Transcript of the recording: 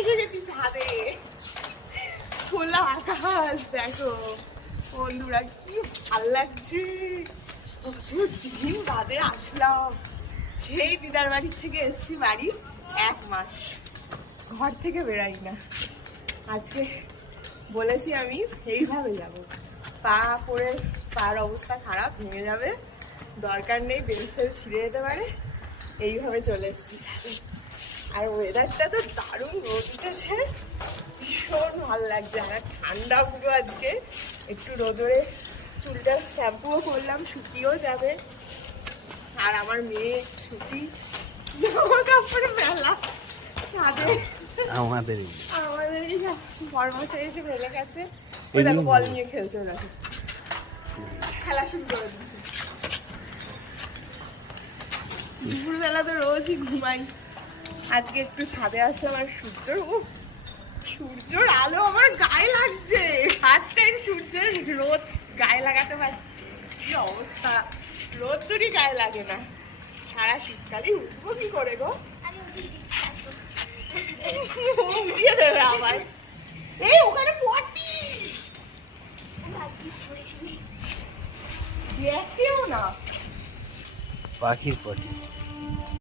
এসে গেছি ছাদে। খোলা আকাশ দেখো বন্ধুরা, কি ভাল লাগছে। কতদিন বাদে আসলাম, সেই দিদার বাড়ি থেকে এসছি বাড়ি 1 মাস, ঘর থেকে বেরাই না। আজকে বলেছি আমি এইভাবে যাব, পা পড়ে পার অবস্থা খারাপ, ভেঙে যাবে, দরকার নেই, বেল ফেল ছিঁড়ে যেতে পারে, এইভাবে চলে এসছি সাথে। আর ওয়েদারটা তো দারুণ, রোদ উঠেছে, ভীষণ ভালো লাগছে। আর ঠান্ডা পুরো আজকে, একটু রোদরে চুলটা শ্যাম্পুও করলাম, শুকিয়েও যাবে। আর আমার মেয়ে ছুটি, জামা কাপড় মেলা ছাদে। আমাদের এই বড়মশাই এসে ফেলে গেছে, ওই দেখো বল নিয়ে খেলছে, ওরা খেলা শুরু করে দিচ্ছে। দুপুরবেলা তো রোজই ঘুমাই, আজকে একটু ছাদে আসলাম। আর সূর্যর আলো আমার গায়ে লাগছে, ফার্স্ট টাইম সূর্যের রোদ গায়ে লাগাতে পারছি। কি অবস্থা, রোদ তোরই গায়ে লাগে না। সারা শীতকালে উঠবো কি করে গো? উঠিয়ে দেবে আবার। এই ওখানে পটি দেখেও না, পাখির পটি।